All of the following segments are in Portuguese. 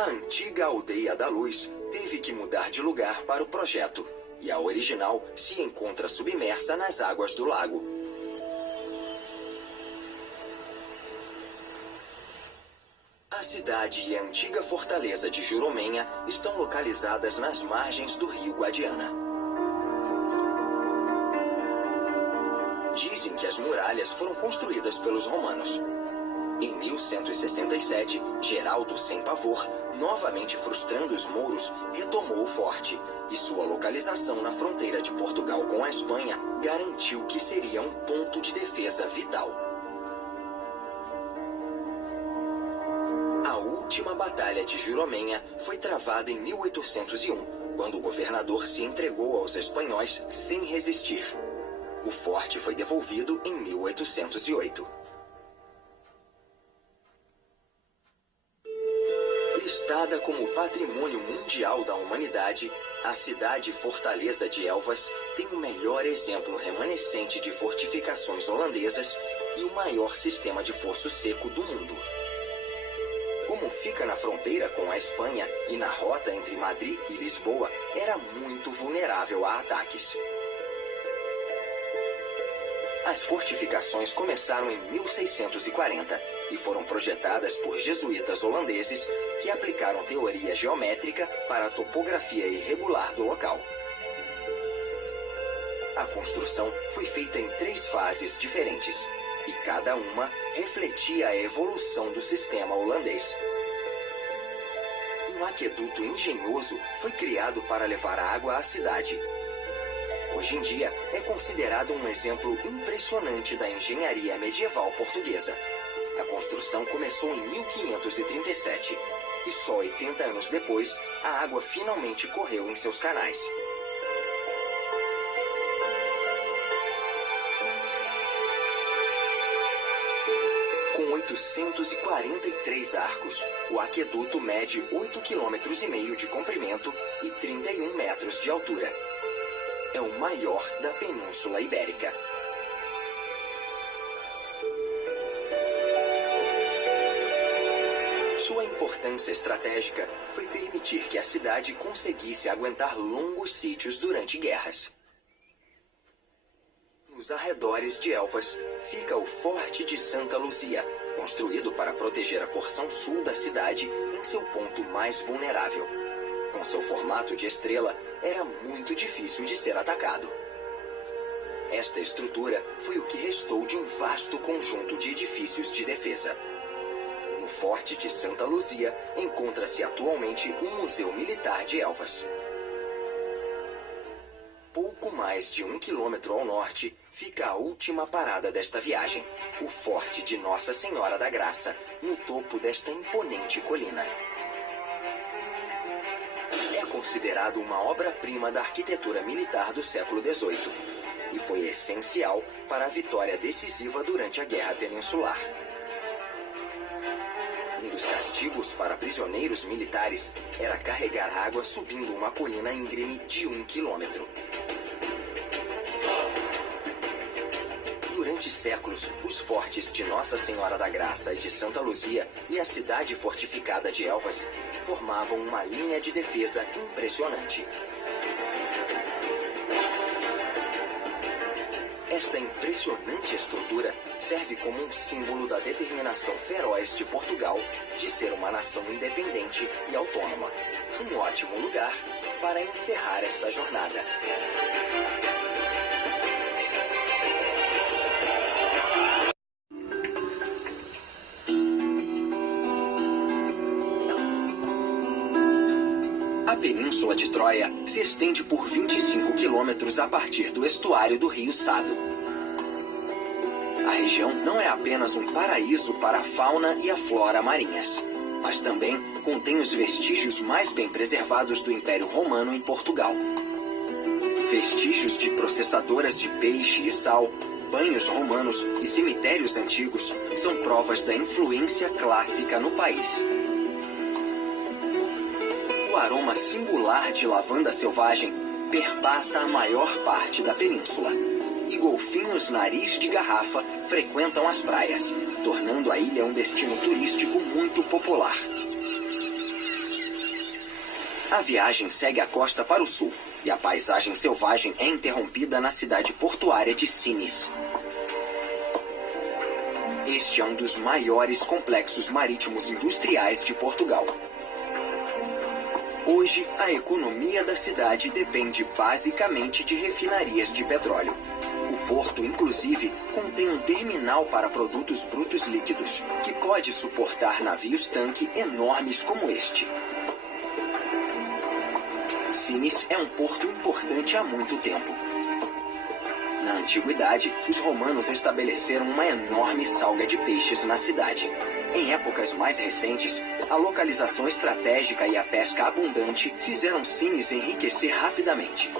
A antiga Aldeia da Luz teve que mudar de lugar para o projeto, e a original se encontra submersa nas águas do lago. A cidade e a antiga fortaleza de Jurumenha estão localizadas nas margens do rio Guadiana. Dizem que as muralhas foram construídas pelos romanos. Em 1167, Geraldo Sem Pavor, novamente frustrando os mouros, retomou o forte, e sua localização na fronteira de Portugal com a Espanha garantiu que seria um ponto de defesa vital. A última batalha de Jurumenha foi travada em 1801, quando o governador se entregou aos espanhóis sem resistir. O forte foi devolvido em 1808. Listada como Patrimônio Mundial da Humanidade, a cidade-fortaleza de Elvas tem o melhor exemplo remanescente de fortificações holandesas e o maior sistema de fosso seco do mundo. Como fica na fronteira com a Espanha e na rota entre Madrid e Lisboa, era muito vulnerável a ataques. As fortificações começaram em 1640 e foram projetadas por jesuítas holandeses que aplicaram teoria geométrica para a topografia irregular do local. A construção foi feita em 3 fases diferentes, e cada uma refletia a evolução do sistema holandês. Um aqueduto engenhoso foi criado para levar água à cidade. Hoje em dia, é considerado um exemplo impressionante da engenharia medieval portuguesa. A construção começou em 1537 e só 80 anos depois, a água finalmente correu em seus canais. Com 843 arcos, o aqueduto mede 8,5 km de comprimento e 31 metros de altura. É o maior da Península Ibérica. Sua importância estratégica foi permitir que a cidade conseguisse aguentar longos sítios durante guerras. Nos arredores de Elvas fica o Forte de Santa Luzia, construído para proteger a porção sul da cidade em seu ponto mais vulnerável. Com seu formato de estrela, era muito difícil de ser atacado. Esta estrutura foi o que restou de um vasto conjunto de edifícios de defesa. No Forte de Santa Luzia encontra-se atualmente o Museu Militar de Elvas. Pouco mais de 1 quilômetro ao norte fica a última parada desta viagem, o Forte de Nossa Senhora da Graça, no topo desta imponente colina. É considerado uma obra-prima da arquitetura militar do século XVIII e foi essencial para a vitória decisiva durante a Guerra Peninsular. Um dos castigos para prisioneiros militares era carregar água subindo uma colina íngreme de 1 quilômetro. Durante séculos, os fortes de Nossa Senhora da Graça e de Santa Luzia e a cidade fortificada de Elvas formavam uma linha de defesa impressionante. Esta impressionante estrutura serve como um símbolo da determinação feroz de Portugal de ser uma nação independente e autônoma. Um ótimo lugar para encerrar esta jornada. A Península de Troia se estende por 25 quilômetros a partir do estuário do rio Sado. A região não é apenas um paraíso para a fauna e a flora marinhas, mas também contém os vestígios mais bem preservados do Império Romano em Portugal. Vestígios de processadoras de peixe e sal, banhos romanos e cemitérios antigos são provas da influência clássica no país. O aroma singular de lavanda selvagem perpassa a maior parte da península, e golfinhos nariz de garrafa frequentam as praias, tornando a ilha um destino turístico muito popular. A viagem segue a costa para o sul, e a paisagem selvagem é interrompida na cidade portuária de Sines. Este é um dos maiores complexos marítimos industriais de Portugal. Hoje, a economia da cidade depende basicamente de refinarias de petróleo. O porto, inclusive, contém um terminal para produtos brutos líquidos, que pode suportar navios-tanque enormes como este. Sines é um porto importante há muito tempo. Na antiguidade, os romanos estabeleceram uma enorme salga de peixes na cidade. Em épocas mais recentes, a localização estratégica e a pesca abundante fizeram Sines enriquecer rapidamente.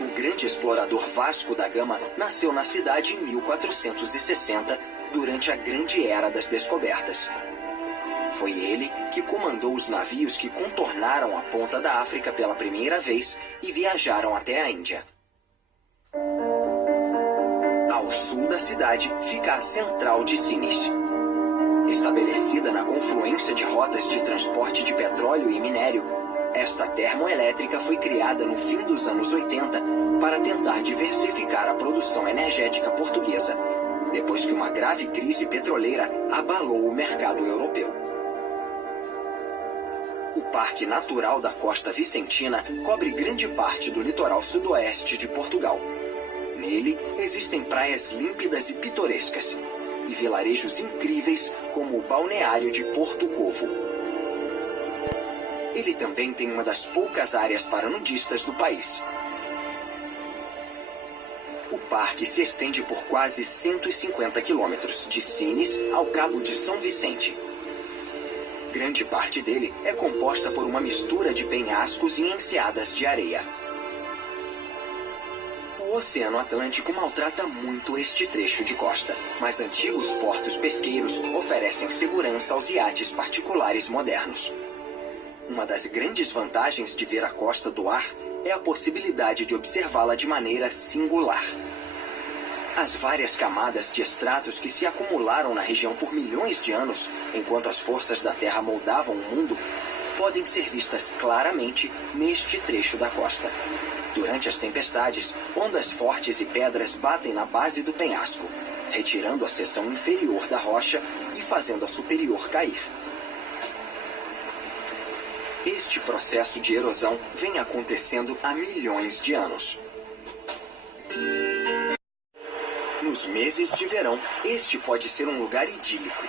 O grande explorador Vasco da Gama nasceu na cidade em 1460, durante a Grande Era das Descobertas. Foi ele que comandou os navios que contornaram a ponta da África pela primeira vez e viajaram até a Índia. Ao sul da cidade fica a Central de Sines. Estabelecida na confluência de rotas de transporte de petróleo e minério, esta termoelétrica foi criada no fim dos anos 80 para tentar diversificar a produção energética portuguesa, depois que uma grave crise petroleira abalou o mercado europeu. O Parque Natural da Costa Vicentina cobre grande parte do litoral sudoeste de Portugal. Nele, existem praias límpidas e pitorescas, e vilarejos incríveis como o balneário de Porto Covo. Ele também tem uma das poucas áreas para nudistas do país. O parque se estende por quase 150 quilômetros, de Sines ao Cabo de São Vicente. Grande parte dele é composta por uma mistura de penhascos e enseadas de areia. O Oceano Atlântico maltrata muito este trecho de costa, mas antigos portos pesqueiros oferecem segurança aos iates particulares modernos. Uma das grandes vantagens de ver a costa do ar é a possibilidade de observá-la de maneira singular. As várias camadas de estratos que se acumularam na região por milhões de anos, enquanto as forças da Terra moldavam o mundo, podem ser vistas claramente neste trecho da costa. Durante as tempestades, ondas fortes e pedras batem na base do penhasco, retirando a seção inferior da rocha e fazendo a superior cair. Este processo de erosão vem acontecendo há milhões de anos. Nos meses de verão, este pode ser um lugar idílico.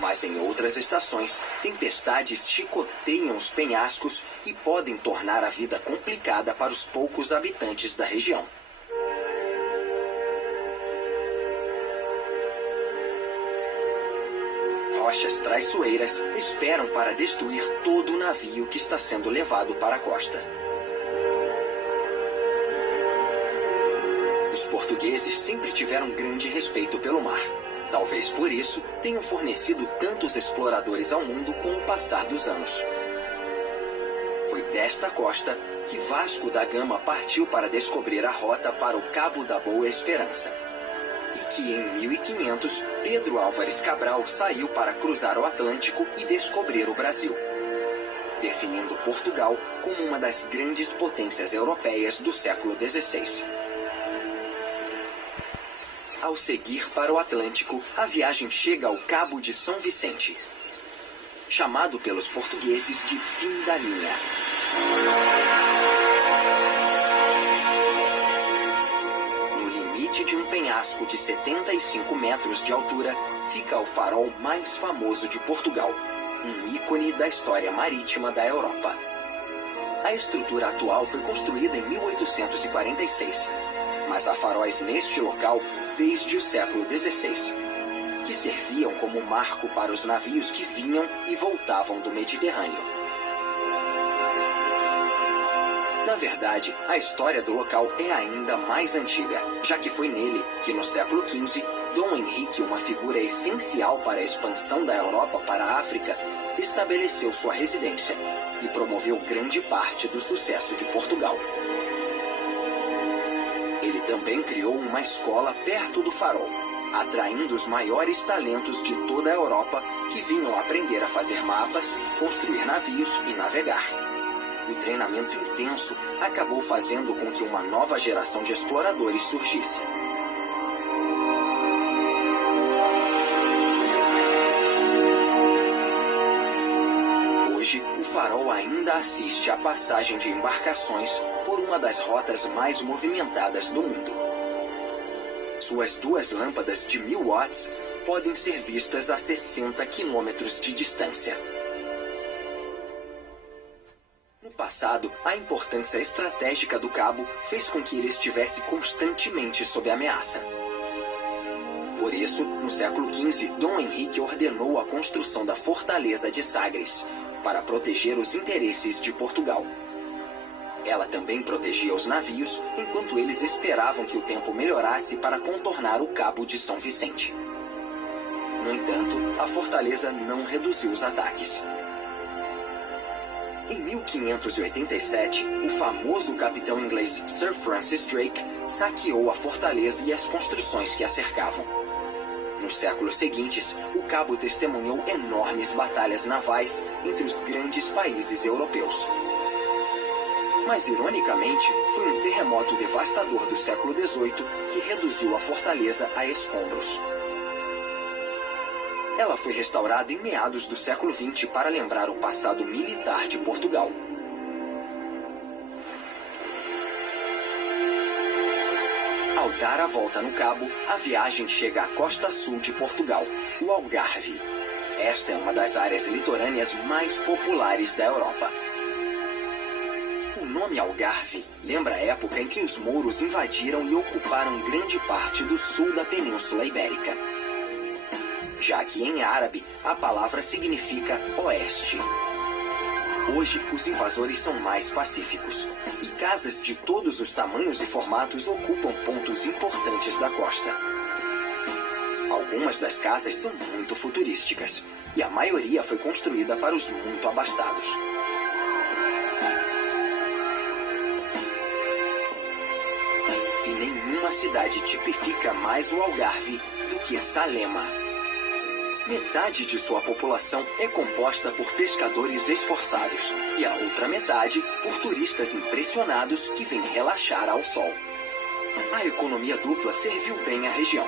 Mas em outras estações, tempestades chicoteiam os penhascos e podem tornar a vida complicada para os poucos habitantes da região. Rochas traiçoeiras esperam para destruir todo o navio que está sendo levado para a costa. Os portugueses sempre tiveram grande respeito pelo mar. Talvez por isso tenham fornecido tantos exploradores ao mundo com o passar dos anos. Foi desta costa que Vasco da Gama partiu para descobrir a rota para o Cabo da Boa Esperança. E que em 1500 Pedro Álvares Cabral saiu para cruzar o Atlântico e descobrir o Brasil, definindo Portugal como uma das grandes potências europeias do século XVI. Ao seguir para o Atlântico, a viagem chega ao Cabo de São Vicente, chamado pelos portugueses de fim da linha. No limite de um penhasco de 75 metros de altura, fica o farol mais famoso de Portugal, um ícone da história marítima da Europa. A estrutura atual foi construída em 1846. Mas há faróis neste local desde o século XVI, que serviam como marco para os navios que vinham e voltavam do Mediterrâneo. Na verdade, a história do local é ainda mais antiga, já que foi nele que, no século XV, Dom Henrique, uma figura essencial para a expansão da Europa para a África, estabeleceu sua residência e promoveu grande parte do sucesso de Portugal. Ele também criou uma escola perto do farol, atraindo os maiores talentos de toda a Europa que vinham aprender a fazer mapas, construir navios e navegar. O treinamento intenso acabou fazendo com que uma nova geração de exploradores surgisse. Hoje, o farol ainda assiste à passagem de embarcações por uma das rotas mais movimentadas do mundo. Suas duas lâmpadas de 1000 watts podem ser vistas a 60 quilômetros de distância. No passado, a importância estratégica do cabo fez com que ele estivesse constantemente sob ameaça. Por isso, no século XV, Dom Henrique ordenou a construção da fortaleza de Sagres, para proteger os interesses de Portugal. Ela também protegia os navios, enquanto eles esperavam que o tempo melhorasse para contornar o Cabo de São Vicente. No entanto, a fortaleza não reduziu os ataques. Em 1587, o famoso capitão inglês Sir Francis Drake saqueou a fortaleza e as construções que a cercavam. Nos séculos seguintes, o cabo testemunhou enormes batalhas navais entre os grandes países europeus. Mas, ironicamente, foi um terremoto devastador do século XVIII que reduziu a fortaleza a escombros. Ela foi restaurada em meados do século XX para lembrar o passado militar de Portugal. Ao dar a volta no cabo, a viagem chega à costa sul de Portugal, o Algarve. Esta é uma das áreas litorâneas mais populares da Europa. O nome Algarve lembra a época em que os mouros invadiram e ocuparam grande parte do sul da Península Ibérica. Já que em árabe, a palavra significa oeste. Hoje, os invasores são mais pacíficos, e casas de todos os tamanhos e formatos ocupam pontos importantes da costa. Algumas das casas são muito futurísticas, e a maioria foi construída para os muito abastados. E nenhuma cidade tipifica mais o Algarve do que Salema. Metade de sua população é composta por pescadores esforçados e a outra metade por turistas impressionados que vêm relaxar ao sol. A economia dupla serviu bem à região,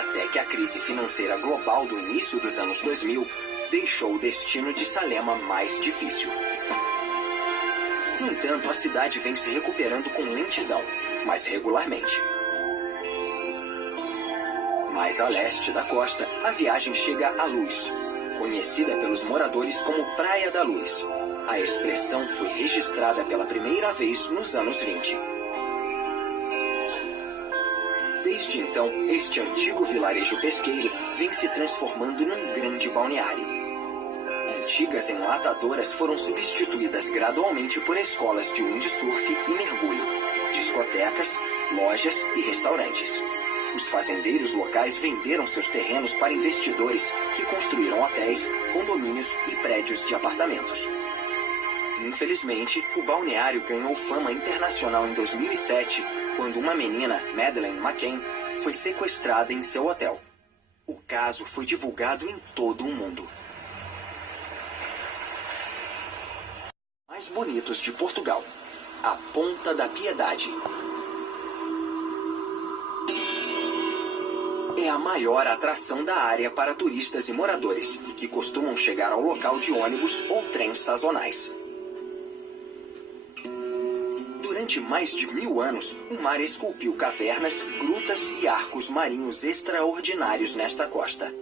até que a crise financeira global do início dos anos 2000 deixou o destino de Salema mais difícil. No entanto, a cidade vem se recuperando com lentidão, mas regularmente. Mais a leste da costa, a viagem chega à Luz, conhecida pelos moradores como Praia da Luz. A expressão foi registrada pela primeira vez nos anos 20. Desde então, este antigo vilarejo pesqueiro vem se transformando num grande balneário. Antigas enlatadoras foram substituídas gradualmente por escolas de windsurf e mergulho, discotecas, lojas e restaurantes. Os fazendeiros locais venderam seus terrenos para investidores que construíram hotéis, condomínios e prédios de apartamentos. Infelizmente, o balneário ganhou fama internacional em 2007, quando uma menina, Madeleine McCann, foi sequestrada em seu hotel. O caso foi divulgado em todo o mundo. Mais bonitos de Portugal, a Ponta da Piedade. É a maior atração da área para turistas e moradores, que costumam chegar ao local de ônibus ou trens sazonais. Durante mais de 1000 anos, o mar esculpiu cavernas, grutas e arcos marinhos extraordinários nesta costa.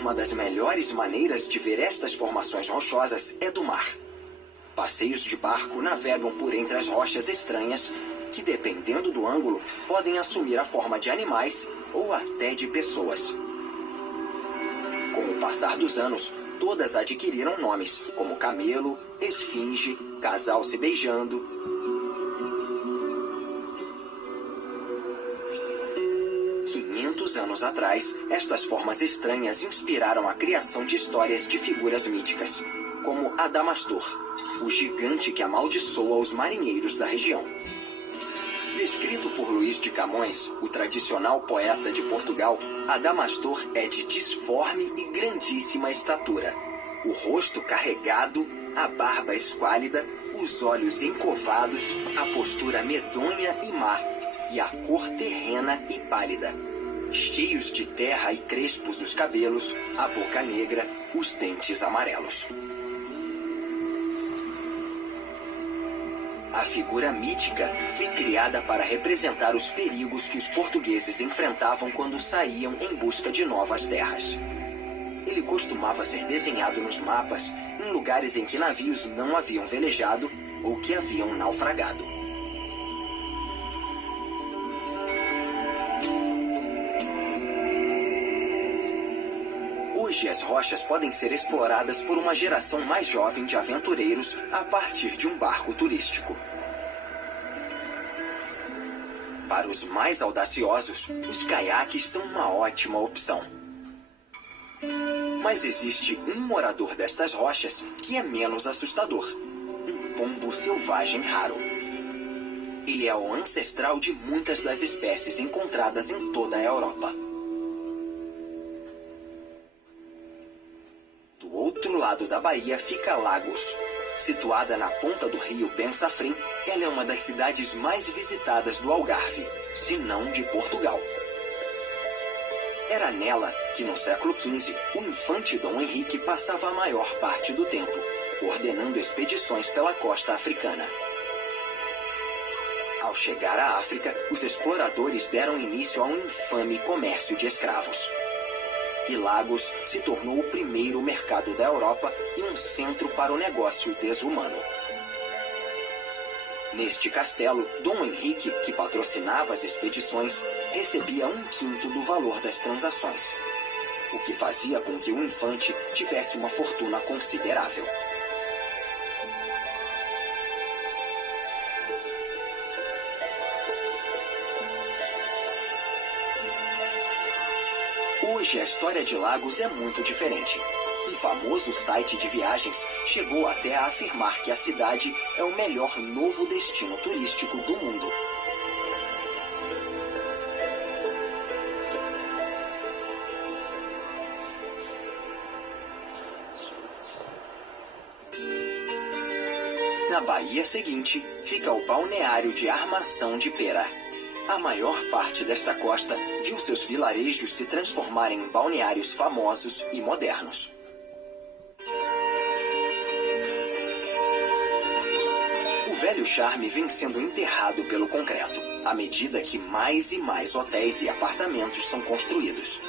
Uma das melhores maneiras de ver estas formações rochosas é do mar. Passeios de barco navegam por entre as rochas estranhas, que, dependendo do ângulo, podem assumir a forma de animais ou até de pessoas. Com o passar dos anos, todas adquiriram nomes, como camelo, esfinge, casal se beijando. 500 anos atrás, estas formas estranhas inspiraram a criação de histórias de figuras míticas, como Adamastor, o gigante que amaldiçoa os marinheiros da região. Descrito por Luís de Camões, o tradicional poeta de Portugal, Adamastor é de disforme e grandíssima estatura. o rosto carregado, a barba esquálida, os olhos encovados, a postura medonha e má, e a cor terrena e pálida. Cheios de terra e crespos os cabelos, a boca negra, os dentes amarelos. A figura mítica foi criada para representar os perigos que os portugueses enfrentavam quando saíam em busca de novas terras. Ele costumava ser desenhado nos mapas em lugares em que navios não haviam velejado ou que haviam naufragado. Hoje as rochas podem ser exploradas por uma geração mais jovem de aventureiros a partir de um barco turístico. Para os mais audaciosos, os caiaques são uma ótima opção. Mas existe um morador destas rochas que é menos assustador: um pombo selvagem raro. Ele é o ancestral de muitas das espécies encontradas em toda a Europa. Do outro lado da baía fica Lagos. Situada na ponta do rio Ben Safrim, ela é uma das cidades mais visitadas do Algarve, se não de Portugal. Era nela que, no século XV, o infante Dom Henrique passava a maior parte do tempo, coordenando expedições pela costa africana. Ao chegar à África, os exploradores deram início a um infame comércio de escravos. E Lagos se tornou o primeiro mercado da Europa e um centro para o negócio desumano. Neste castelo, Dom Henrique, que patrocinava as expedições, recebia 1/5 do valor das transações, o que fazia com que o infante tivesse uma fortuna considerável. Hoje a história de Lagos é muito diferente. Um famoso site de viagens chegou até a afirmar que a cidade é o melhor novo destino turístico do mundo. Na baía seguinte fica o balneário de Armação de Pera. A maior parte desta costa viu seus vilarejos se transformarem em balneários famosos e modernos. O velho charme vem sendo enterrado pelo concreto, à medida que mais e mais hotéis e apartamentos são construídos.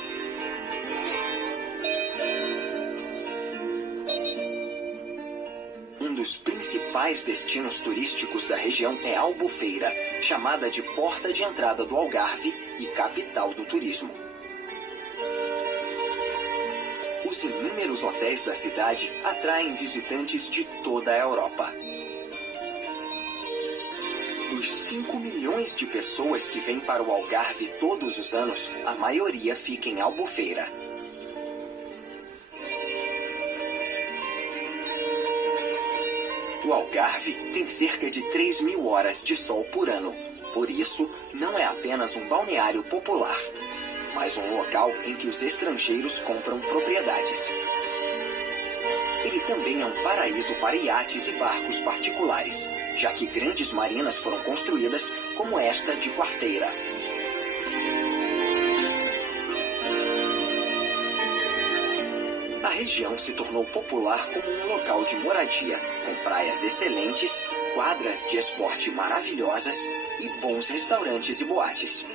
Um dos principais destinos turísticos da região é Albufeira, chamada de porta de entrada do Algarve e capital do turismo. Os inúmeros hotéis da cidade atraem visitantes de toda a Europa. Dos 5 milhões de pessoas que vêm para o Algarve todos os anos, a maioria fica em Albufeira. O Algarve tem cerca de 3.000 horas de sol por ano. Por isso, não é apenas um balneário popular, mas um local em que os estrangeiros compram propriedades. Ele também é um paraíso para iates e barcos particulares, já que grandes marinas foram construídas, como esta de Quarteira. A região se tornou popular como um local de moradia, com praias excelentes, quadras de esporte maravilhosas e bons restaurantes e boates.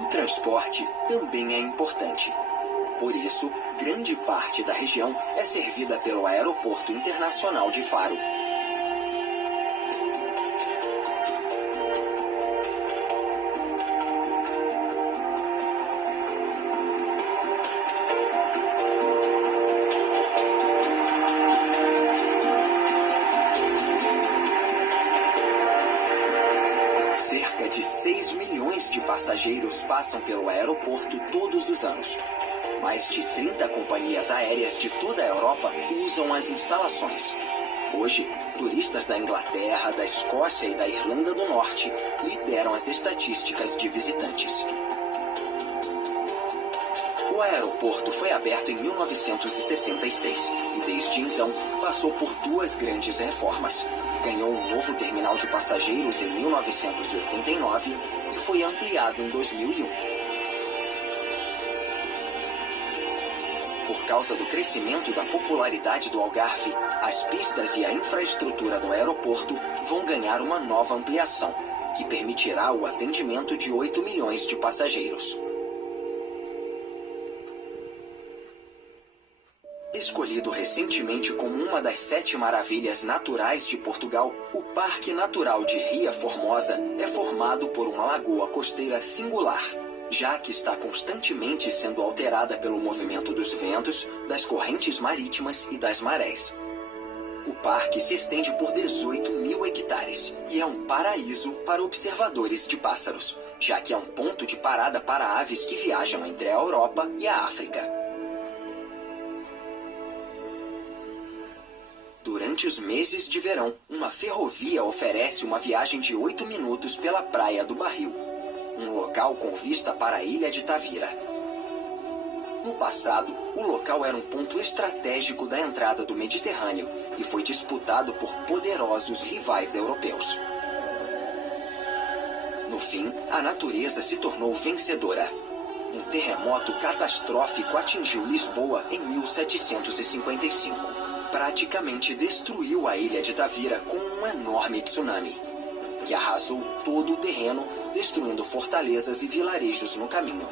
O transporte também é importante. Por isso, grande parte da região é servida pelo Aeroporto Internacional de Faro. Cerca de 6 milhões de passageiros passam pelo aeroporto todos os anos. Mais de 30 companhias aéreas de toda a Europa usam as instalações. Hoje, Turistas da Inglaterra, da Escócia e da Irlanda do Norte lideram as estatísticas de visitantes. O aeroporto foi aberto em 1966 e desde então passou por duas grandes reformas. Ganhou um novo terminal de passageiros em 1989 e foi ampliado em 2001. Por causa do crescimento da popularidade do Algarve, as pistas e a infraestrutura do aeroporto vão ganhar uma nova ampliação, que permitirá o atendimento de 8 milhões de passageiros. Escolhido recentemente como uma das 7 maravilhas naturais de Portugal, o Parque Natural de Ria Formosa é formado por uma lagoa costeira singular, já que está constantemente sendo alterada pelo movimento dos ventos, das correntes marítimas e das marés. O parque se estende por 18 mil hectares e é um paraíso para observadores de pássaros, já que é um ponto de parada para aves que viajam entre a Europa e a África. Durante os meses de verão, uma ferrovia oferece uma viagem de 8 minutos pela Praia do Barril, um local com vista para a ilha de Tavira. No passado, o local era um ponto estratégico da entrada do Mediterrâneo e foi disputado por poderosos rivais europeus. No fim, a natureza se tornou vencedora. Um terremoto catastrófico atingiu Lisboa em 1755. Praticamente destruiu a ilha de Tavira com um enorme tsunami, que arrasou todo o terreno, destruindo fortalezas e vilarejos no caminho.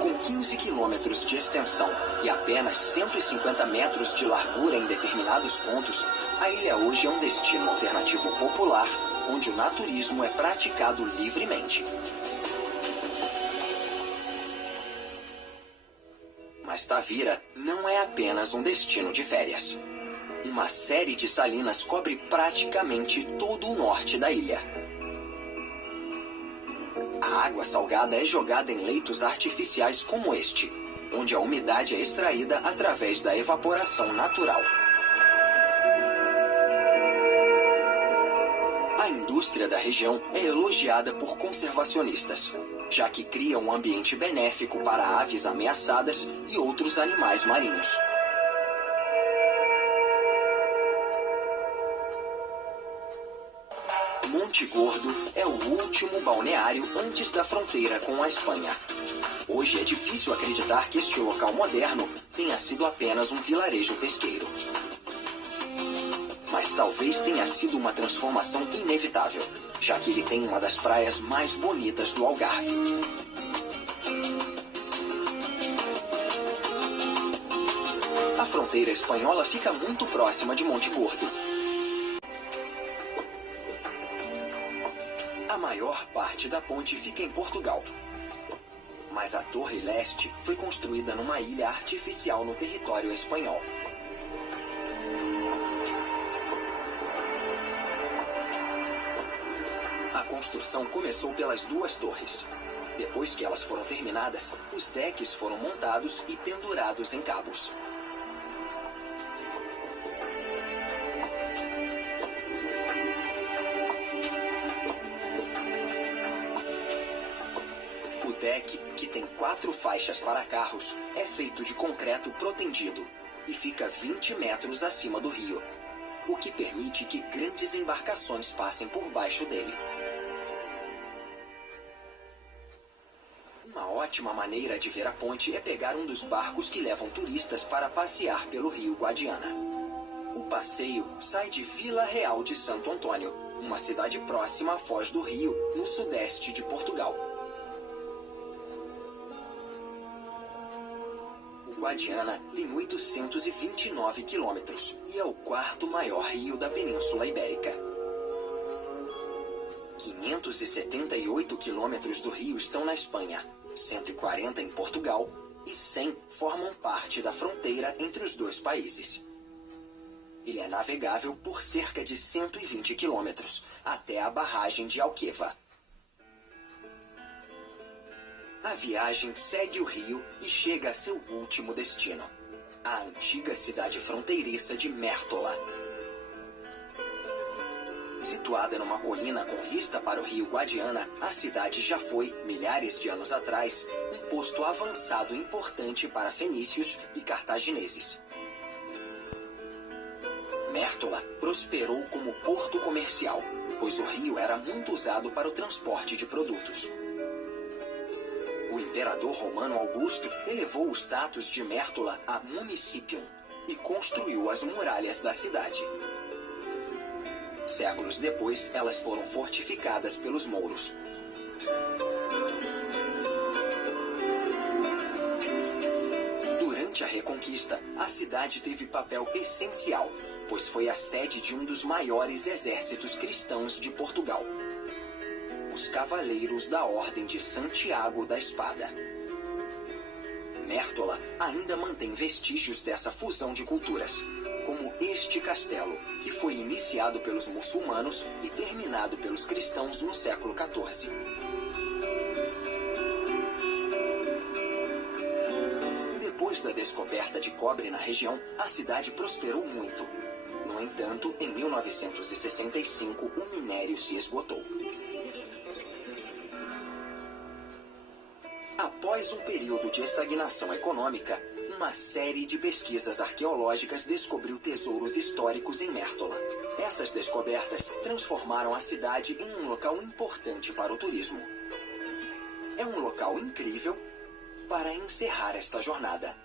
Com 15 quilômetros de extensão e apenas 150 metros de largura em determinados pontos, a ilha hoje é um destino alternativo popular, onde o naturismo é praticado livremente. Mas Tavira não é apenas um destino de férias. Uma série de salinas cobre praticamente todo o norte da ilha. A água salgada é jogada em leitos artificiais como este, onde a umidade é extraída através da evaporação natural. A indústria da região é elogiada por conservacionistas, já que cria um ambiente benéfico para aves ameaçadas e outros animais marinhos. Monte Gordo é o último balneário antes da fronteira com a Espanha. Hoje é difícil acreditar que este local moderno tenha sido apenas um vilarejo pesqueiro. Mas talvez tenha sido uma transformação inevitável, já que ele tem uma das praias mais bonitas do Algarve. A fronteira espanhola fica muito próxima de Monte Gordo. A maior parte da ponte fica em Portugal, mas a Torre Leste foi construída numa ilha artificial no território espanhol. A construção começou pelas duas torres. Depois que elas foram terminadas, os decks foram montados e pendurados em cabos. O deck, que tem 4 faixas para carros, é feito de concreto protendido e fica 20 metros acima do rio, o que permite que grandes embarcações passem por baixo dele. Uma ótima maneira de ver a ponte é pegar um dos barcos que levam turistas para passear pelo rio Guadiana. O passeio sai de Vila Real de Santo Antônio, uma cidade próxima à Foz do Rio, no sudeste de Portugal. O Guadiana tem 829 quilômetros e é o 4º maior rio da Península Ibérica. 578 quilômetros do rio estão na Espanha, 140 em Portugal e 100 formam parte da fronteira entre os dois países. Ele é navegável por cerca de 120 quilômetros até a barragem de Alqueva. A viagem segue o rio e chega a seu último destino, a antiga cidade fronteiriça de Mértola. Situada numa colina com vista para o rio Guadiana, a cidade já foi, milhares de anos atrás, um posto avançado importante para fenícios e cartagineses. Mértola prosperou como porto comercial, pois o rio era muito usado para o transporte de produtos. O imperador romano Augusto elevou o status de Mértola a municipium e construiu as muralhas da cidade. Séculos depois, elas foram fortificadas pelos mouros. Durante a Reconquista, a cidade teve papel essencial, pois foi a sede de um dos maiores exércitos cristãos de Portugal, os Cavaleiros da Ordem de Santiago da Espada. Mértola ainda mantém vestígios dessa fusão de culturas, como este castelo, que foi iniciado pelos muçulmanos e terminado pelos cristãos no século XIV. Depois da descoberta de cobre na região, a cidade prosperou muito. No entanto, em 1965, o minério se esgotou. Após um período de estagnação econômica, uma série de pesquisas arqueológicas descobriu tesouros históricos em Mértola. Essas descobertas transformaram a cidade em um local importante para o turismo. É um local incrível para encerrar esta jornada.